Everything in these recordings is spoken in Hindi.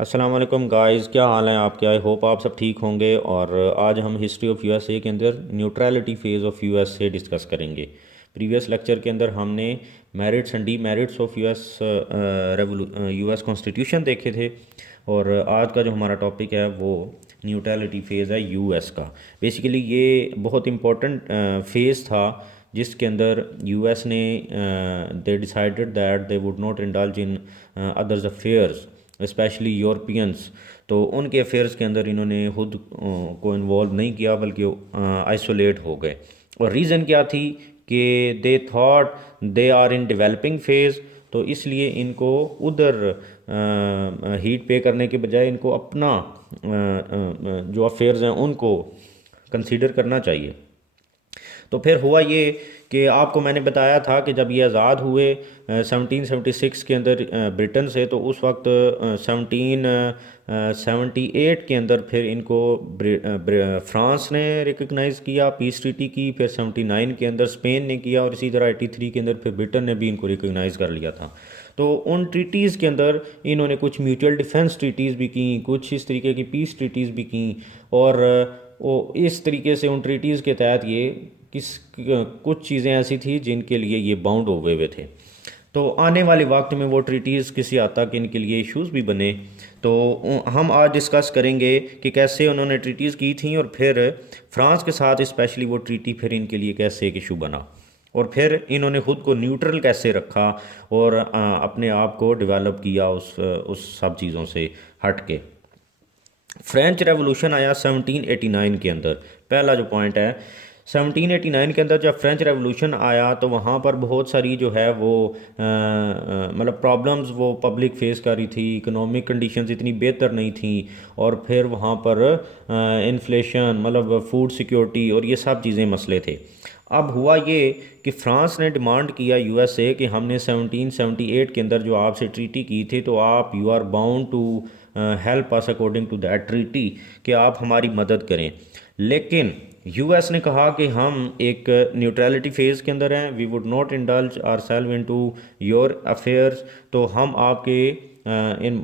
अस्सलाम वालेकुम गाइस, क्या हाल है आपके। आई होप आप सब ठीक होंगे। और आज हम हिस्ट्री ऑफ यूएसए के अंदर neutrality phase of USA discuss करेंगे। प्रीवियस लेक्चर के अंदर हमने merits and D merits of US constitution देखे थे। और आज का जो हमारा टॉपिक है वो न्यूट्रलिटी फेज़ है यूएस का। बेसिकली ये बहुत इम्पोर्टेंट फेज़ था जिसके अंदर यूएस ने they decided that they would not indulge in others affairs specially Europeans. तो उनके अफेयर्स के अंदर इन्होंने खुद को इन्वॉल्व नहीं किया बल्कि आइसोलेट हो गए। और रीज़न क्या थी कि they thought they are in developing phase. तो इसलिए इनको उधर हीट पे करने के बजाय इनको अपना जो अफेयर्स हैं उनको कंसीडर करना चाहिए। तो फिर हुआ ये कि आपको मैंने बताया था कि जब ये आज़ाद हुए 1776 के अंदर ब्रिटेन से, तो उस वक्त 1778 के अंदर फिर इनको फ्रांस ने रिकग्नाइज़ किया, पीस ट्रीटी की। फिर 79 के अंदर स्पेन ने किया और इसी तरह 83 के अंदर फिर ब्रिटेन ने भी इनको रिकग्नाइज़ कर लिया था। तो उन ट्रीटीज़ के अंदर इन्होंने कुछ म्यूचुअल डिफेंस ट्रीटीज़ भी की, कुछ इस तरीके की पीस ट्रीटीज़ भी की। और वो इस तरीके से उन ट्रीटीज़ के तहत ये कुछ चीज़ें ऐसी थी जिनके लिए ये बाउंड हुए हुए थे। तो आने वाले वक्त में वो ट्रीटीज़ किसी हद तक इनके लिए इश्यूज़ भी बने। तो हम आज डिस्कस करेंगे कि कैसे उन्होंने ट्रीटीज़ की थी और फिर फ्रांस के साथ स्पेशली वो ट्रीटी फिर इनके लिए कैसे एक इशू बना, और फिर इन्होंने ख़ुद को न्यूट्रल कैसे रखा और अपने आप को डेवलप किया उस सब चीज़ों से हट के। फ्रेंच रेवोल्यूशन आया 1789 के अंदर। पहला जो पॉइंट है, 1789 के अंदर जब फ्रेंच रेवोल्यूशन आया तो वहाँ पर बहुत सारी जो है वो मतलब प्रॉब्लम्स वो पब्लिक फेस कर रही थी। इकोनॉमिक कंडीशंस इतनी बेहतर नहीं थी और फिर वहाँ पर इन्फ्लेशन मतलब फूड सिक्योरिटी और ये सब चीज़ें मसले थे। अब हुआ ये कि फ्रांस ने डिमांड किया यूएसए कि हमने 1778 के अंदर जो आपसे ट्रीटी की थी, तो आप you are bound to help us according to that treaty, कि आप हमारी मदद करें। लेकिन यूएस ने कहा कि हम एक न्यूट्रलिटी फेज़ के अंदर हैं, we would not indulge ourselves into your affairs. तो हम आपके इन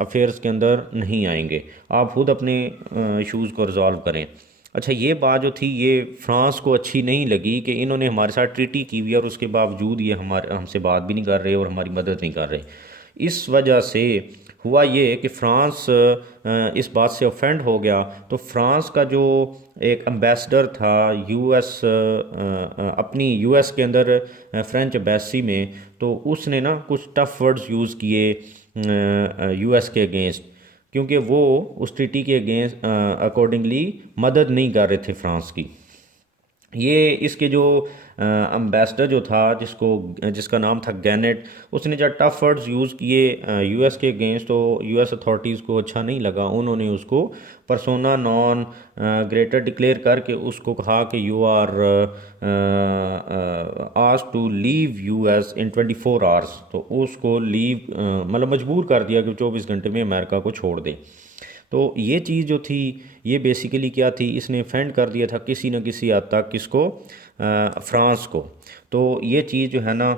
अफेयर्स के अंदर नहीं आएंगे, आप खुद अपने इशूज़ को रिजॉल्व करें। अच्छा, ये बात जो थी ये फ्रांस को अच्छी नहीं लगी कि इन्होंने हमारे साथ ट्रीटी की हुई है और उसके बावजूद ये हमारे हमसे बात भी नहीं कर रहे और हमारी मदद नहीं कर रहे। इस वजह से हुआ ये कि फ़्रांस इस बात से ऑफेंड हो गया। तो फ्रांस का जो एक एम्बेसडर था यूएस अपनी यूएस के अंदर फ्रेंच एम्बेसी में, तो उसने ना कुछ टफ वर्ड्स यूज़ किए यूएस के अगेंस्ट, क्योंकि वो उस ट्रीटी के अगेंस्ट अकॉर्डिंगली मदद नहीं कर रहे थे फ्रांस की। ये इसके जो एम्बेसडर जो था जिसका नाम था गैनेट, उसने जब टफ वर्ड्स यूज़ किए यूएस के अगेंस्ट, तो यूएस अथॉरिटीज़ को अच्छा नहीं लगा। उन्होंने उसको परसोना नॉन ग्रेटर डिक्लेयर करके उसको कहा कि you are asked to leave US in 24 hours. तो उसको लीव मतलब मजबूर कर दिया कि 24 घंटे में अमेरिका को छोड़ दे। तो ये चीज़ जो थी ये बेसिकली क्या थी, इसने फेंड कर दिया था किसी न किसी हद तक किसको, फ्रांस को। तो ये चीज़ जो है ना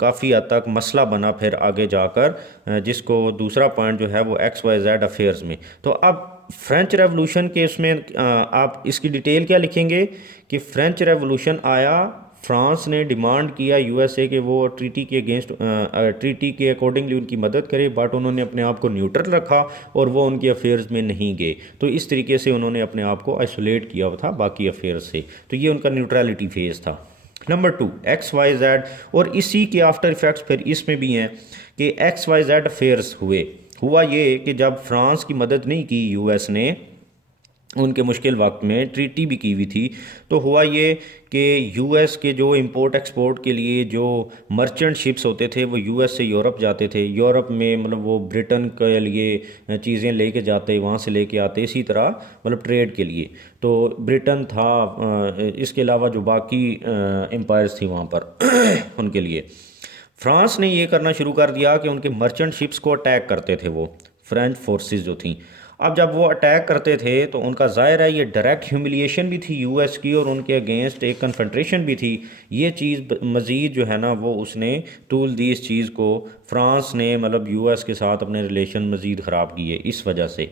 काफ़ी हद तक मसला बना फिर आगे जाकर, जिसको दूसरा पॉइंट जो है वो XYZ अफेयर्स में। तो अब फ्रेंच रेवोल्यूशन के उसमें आप इसकी डिटेल क्या लिखेंगे कि फ्रेंच रेवोल्यूशन आया, फ्रांस ने डिमांड किया यूएसए के वो ट्रीटी के अगेंस्ट ट्रीटी के अकॉर्डिंगली उनकी मदद करे, बट उन्होंने अपने आप को न्यूट्रल रखा और वो उनके अफेयर्स में नहीं गए। तो इस तरीके से उन्होंने अपने आप को आइसोलेट किया हुआ था बाकी अफेयर्स से। तो ये उनका न्यूट्रलिटी फेज़ था। Number 2, XYZ। और इसी के आफ्टर इफ़ेक्ट्स फिर इसमें भी हैं कि XYZ अफेयर्स हुआ ये कि जब फ्रांस की मदद नहीं की यूएस ने उनके मुश्किल वक्त में, ट्रीटी भी की हुई थी, तो हुआ ये कि यूएस के जो इंपोर्ट एक्सपोर्ट के लिए जो मर्चेंट शिप्स होते थे वो यूएस से यूरोप जाते थे। यूरोप में मतलब वो ब्रिटेन के लिए चीज़ें लेके जाते, वहाँ से लेके आते, इसी तरह मतलब ट्रेड के लिए। तो ब्रिटेन था, इसके अलावा जो बाकी एम्पायर्स थी वहाँ पर उनके लिए फ्रांस ने ये करना शुरू कर दिया कि उनके मर्चेंट शिप्स को अटैक करते थे वो फ्रेंच फोर्सेस जो थी। अब जब वो अटैक करते थे तो उनका ज़ाहिर है ये डायरेक्ट ह्यूमिलिएशन भी थी यूएस की, और उनके अगेंस्ट एक कन्फ्रंट्रेशन भी थी। ये चीज़ मज़ीद जो है ना वो उसने तूल दी इस चीज़ को। फ्रांस ने मतलब यूएस के साथ अपने रिलेशन मज़ीद ख़राब किए इस वजह से।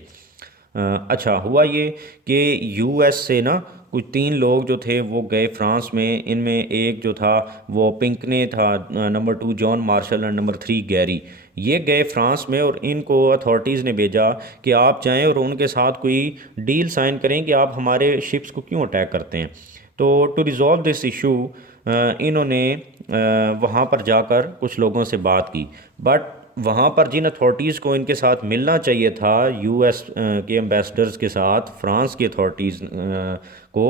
अच्छा हुआ ये कि यूएस से ना कुछ 3 लोग जो थे वो गए फ्रांस में। इनमें एक जो था वो पिंकने था, number 2 John Marshall and number 3 Gary. ये गए फ्रांस में और इनको अथॉरिटीज़ ने भेजा कि आप जाएं और उनके साथ कोई डील साइन करें कि आप हमारे शिप्स को क्यों अटैक करते हैं। तो टू रिज़ॉल्व दिस इशू इन्होंने वहाँ पर जाकर कुछ लोगों से बात की। बट वहाँ पर जिन अथॉरिटीज़ को इनके साथ मिलना चाहिए था, यूएस के एम्बेसडर्स के साथ फ्रांस की अथॉरिटीज़ को,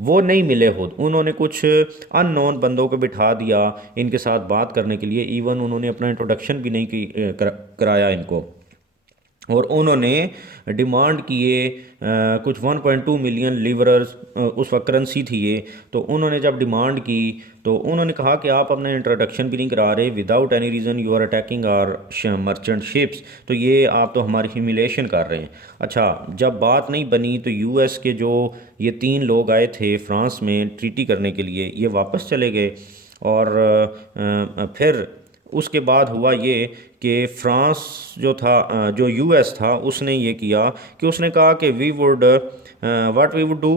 वो नहीं मिले। खुद उन्होंने कुछ अननोन बंदों को बिठा दिया इनके साथ बात करने के लिए। इवन उन्होंने अपना इंट्रोडक्शन भी नहीं कराया इनको। और उन्होंने डिमांड किए कुछ 1.2 मिलियन लीवरर्स, उस वक्त करेंसी थी ये। तो उन्होंने जब डिमांड की तो उन्होंने कहा कि आप अपना इंट्रोडक्शन भी नहीं करा रहे, without any reason you are attacking our merchant ships, तो ये आप तो हमारी ह्यूमिलेशन कर रहे हैं। अच्छा, जब बात नहीं बनी तो यूएस के जो ये 3 लोग आए थे फ्रांस में ट्रीटी करने के लिए, ये वापस चले गए। और फिर उसके बाद हुआ ये कि फ्रांस जो था, जो यूएस था, उसने ये किया कि उसने कहा कि we would what we would do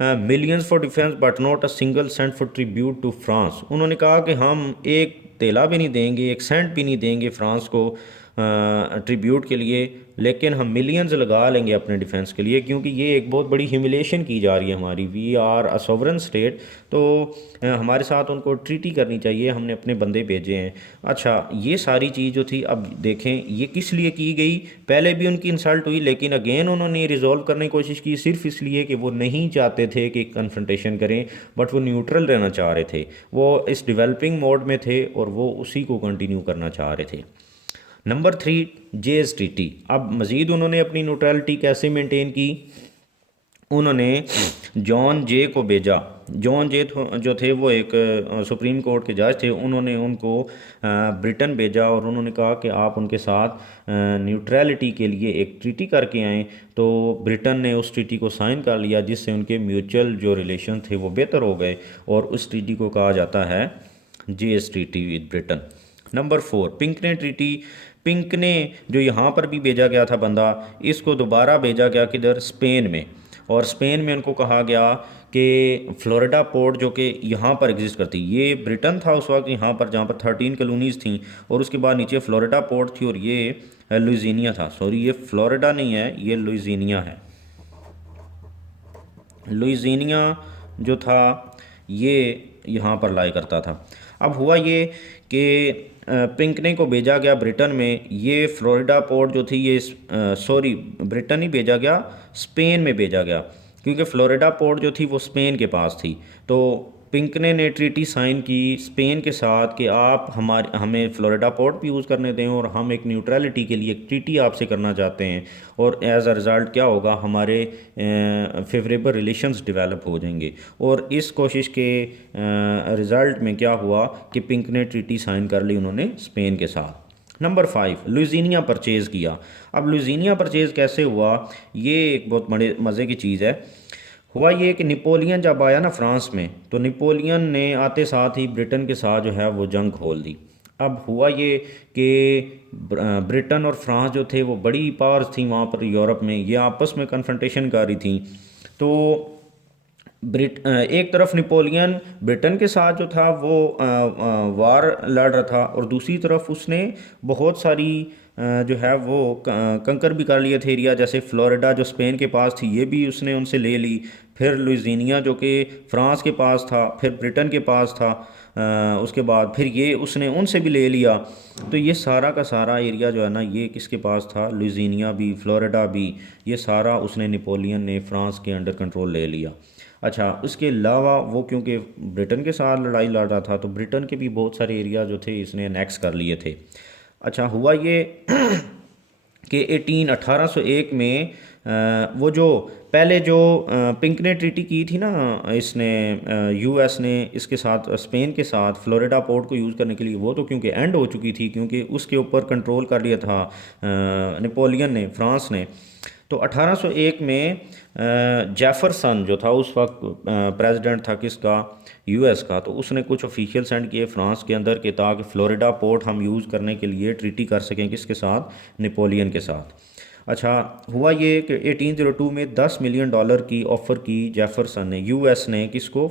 millions for defence but not a single cent for tribute to France. उन्होंने कहा कि हम एक तेला भी नहीं देंगे, एक सेंट भी नहीं देंगे फ्रांस को ट्रिब्यूट के लिए, लेकिन हम मिलियंस लगा लेंगे अपने डिफेंस के लिए, क्योंकि ये एक बहुत बड़ी ह्यूमिलेशन की जा रही है हमारी। We are a sovereign state, तो हमारे साथ उनको ट्रीटी करनी चाहिए, हमने अपने बंदे भेजे हैं। अच्छा, ये सारी चीज़ जो थी, अब देखें ये किस लिए की गई। पहले भी उनकी इंसल्ट हुई, लेकिन अगेन उन्होंने रिजॉल्व करने की कोशिश की, सिर्फ इसलिए कि वो नहीं चाहते थे कि कन्फ्रंटेशन करें, बट वो न्यूट्रल रहना चाह रहे थे। वो इस डेवलपिंग मोड में थे और वो उसी को कंटिन्यू करना चाह रहे थे। Number 3 JSTT। अब मज़ीद उन्होंने अपनी न्यूट्रलिटी कैसे मेंटेन की। उन्होंने जॉन जे को भेजा। जॉन जे जो थे वो एक सुप्रीम कोर्ट के जज थे। उन्होंने उनको ब्रिटेन भेजा और उन्होंने कहा कि आप उनके साथ न्यूट्रलिटी के लिए एक ट्रीटी करके आएँ। तो ब्रिटेन ने उस ट्रीटी को साइन कर लिया, जिससे उनके म्यूचुअल जो रिलेशन थे वो बेहतर हो गए, और उस ट्रीटी को कहा जाता है JSTT with Britain. Number 4 Pinckney treaty. Pinckney जो यहाँ पर भी भेजा गया था बंदा, इसको दोबारा भेजा गया किधर, स्पेन में। और स्पेन में उनको कहा गया कि फ्लोरिडा पोर्ट जो कि यहाँ पर एग्जिस्ट करती, ये ब्रिटेन था उस वक्त यहाँ पर, जहाँ पर 13 कॉलोनीज़ थी, और उसके बाद नीचे फ्लोरिडा पोर्ट थी, और ये लुइसियाना था। सॉरी, ये फ्लोरिडा नहीं है, ये लुइसियाना है। लुइसियाना जो था ये यहाँ पर लाई करता था। अब हुआ ये कि पिंकने को भेजा गया ब्रिटेन में। ये फ्लोरिडा पोर्ट जो थी ये सॉरी, ब्रिटेन ही भेजा गया, स्पेन में भेजा गया, क्योंकि फ्लोरिडा पोर्ट जो थी वो स्पेन के पास थी। तो पिंकने ने ट्रीटी साइन की स्पेन के साथ कि आप हमें फ्लोरिडा पोर्ट भी यूज़ करने दें, और हम एक न्यूट्रलिटी के लिए एक ट्रीटी आपसे करना चाहते हैं, और एज अ रिज़ल्ट क्या होगा, हमारे फेवरेबल रिलेशंस डेवलप हो जाएंगे। और इस कोशिश के रिज़ल्ट में क्या हुआ कि पिंक ने ट्रीटी साइन कर ली उन्होंने स्पेन के साथ। नंबर 5 लुइसियाना परचेज़ किया। अब लुइसियाना परचेज़ कैसे हुआ, ये एक बहुत बड़े मज़े की चीज़ है। हुआ ये कि नेपोलियन जब आया ना फ्रांस में, तो नेपोलियन ने आते साथ ही ब्रिटेन के साथ जो है वो जंग खोल दी। अब हुआ ये कि ब्रिटेन और फ्रांस जो थे वो बड़ी पावर्स थी वहाँ पर यूरोप में, ये आपस में कन्फ्रंटेशन कर रही थी। तो एक तरफ नेपोलियन ब्रिटेन के साथ जो था वो वार लड़ रहा था, और दूसरी तरफ उसने बहुत सारी जो है वो कंकर भी कर लिए थे एरिया, जैसे फ्लोरिडा जो स्पेन के पास थी ये भी उसने उनसे ले ली, फिर लुइसियाना जो कि फ्रांस के पास था, फिर ब्रिटेन के पास था, उसके बाद फिर ये उसने उनसे भी ले लिया। तो ये सारा का सारा एरिया जो है ना, ये किसके पास था, लुइसियाना भी फ्लोरिडा भी, ये सारा उसने नेपोलियन ने फ्रांस के अंडर कंट्रोल ले लिया। अच्छा, उसके अलावा वो क्योंकि ब्रिटेन के साथ लड़ाई लड़ रहा था, तो ब्रिटेन के भी बहुत सारे एरिया जो थे इसने अनेक्स कर लिए थे। अच्छा, हुआ ये कि 1801 में वो जो पहले जो पिंकने ट्रीटी की थी ना इसने, यूएस ने इसके साथ स्पेन के साथ फ्लोरिडा पोर्ट को यूज़ करने के लिए, वो तो क्योंकि एंड हो चुकी थी, क्योंकि उसके ऊपर कंट्रोल कर लिया था नेपोलियन ने, फ्रांस ने। तो 1801 में जेफरसन जो था उस वक्त प्रेसिडेंट था किसका, यूएस का, तो उसने कुछ ऑफिशियल सेंड किए फ्रांस के अंदर कि ताकि फ्लोरिडा पोर्ट हम यूज़ करने के लिए ट्रीटी कर सकें किसके साथ, नेपोलियन के साथ। अच्छा, हुआ ये कि 1802 में $10 मिलियन की ऑफ़र की जेफरसन ने, यूएस ने, किसको,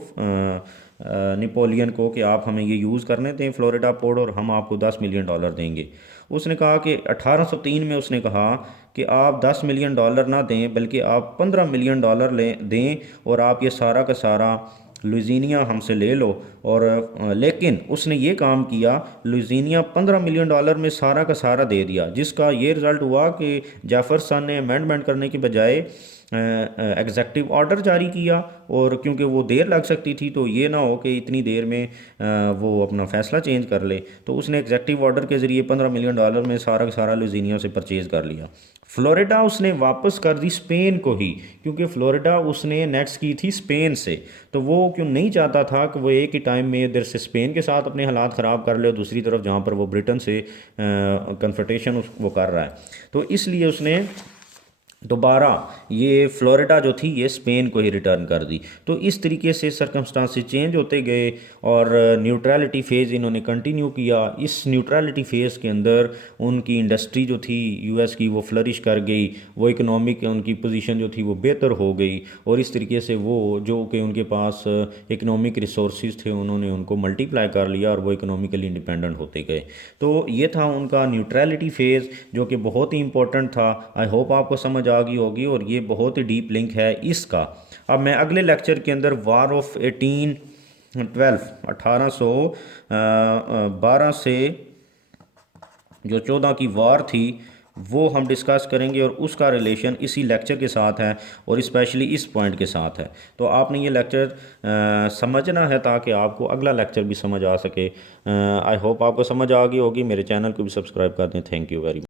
नेपोलियन को, कि आप हमें ये यूज़ करने दें फ्लोरिडा पोर्ट और हम आपको $10 मिलियन देंगे। उसने कहा कि 1803 में उसने कहा कि आप $10 मिलियन ना दें बल्कि आप $15 मिलियन दें और आप ये सारा का सारा लुइसियाना हमसे ले लो। और लेकिन उसने ये काम किया, लुइसियाना $15 मिलियन में सारा का सारा दे दिया, जिसका ये रिज़ल्ट हुआ कि जेफरसन ने अमेंडमेंट करने के बजाय एग्जेक्टिव ऑर्डर जारी किया। और क्योंकि वो देर लग सकती थी तो ये ना हो कि इतनी देर में वो अपना फ़ैसला चेंज कर ले, तो उसने एग्जेक्टिव ऑर्डर के ज़रिए $15 मिलियन में सारा का सारा लुइसियाना से परचेज़ कर लिया। फ़्लोरिडा उसने वापस कर दी स्पेन को ही, क्योंकि फ़्लोरिडा उसने नेक्स्ट की थी स्पेन से, तो वो क्यों नहीं चाहता था कि वो एक ही टाइम में इधर से स्पेन के साथ अपने हालात ख़राब कर ले और दूसरी तरफ जहाँ पर वो ब्रिटेन से कन्फ्रंटेशन वो कर रहा है, तो इसलिए उसने दोबारा ये फ़्लोरिडा जो थी ये स्पेन को ही रिटर्न कर दी। तो इस तरीके से सर्कमस्टांसेस चेंज होते गए और न्यूट्रलिटी फ़ेज़ इन्होंने कंटिन्यू किया। इस न्यूट्रलिटी फ़ेज़ के अंदर उनकी इंडस्ट्री जो थी यूएस की वो फ्लरिश कर गई, वो इकनॉमिक उनकी पोजीशन जो थी वो बेहतर हो गई और इस तरीके से वो जो कि उनके पास इकनॉमिक रिसोर्स थे उन्होंने उनको मल्टीप्लाई कर लिया और वो इकनॉमिकली इंडिपेंडेंट होते गए। तो ये था उनका न्यूट्रलिटी फ़ेज़ जो कि बहुत ही इंपॉर्टेंट था। आई होप आपको समझ आ गई होगी और ये बहुत ही डीप लिंक है इसका। अब मैं अगले लेक्चर के अंदर वार ऑफ 1812 से जो 14 की वार थी वो हम डिस्कस करेंगे और उसका रिलेशन इसी लेक्चर के साथ है और स्पेशली इस पॉइंट के साथ है। तो आपने ये लेक्चर समझना है ताकि आपको अगला लेक्चर भी समझ आ सके। आई होप आपको समझ आ गई होगी। मेरे चैनल को भी सब्सक्राइब कर दें। Thank you very much.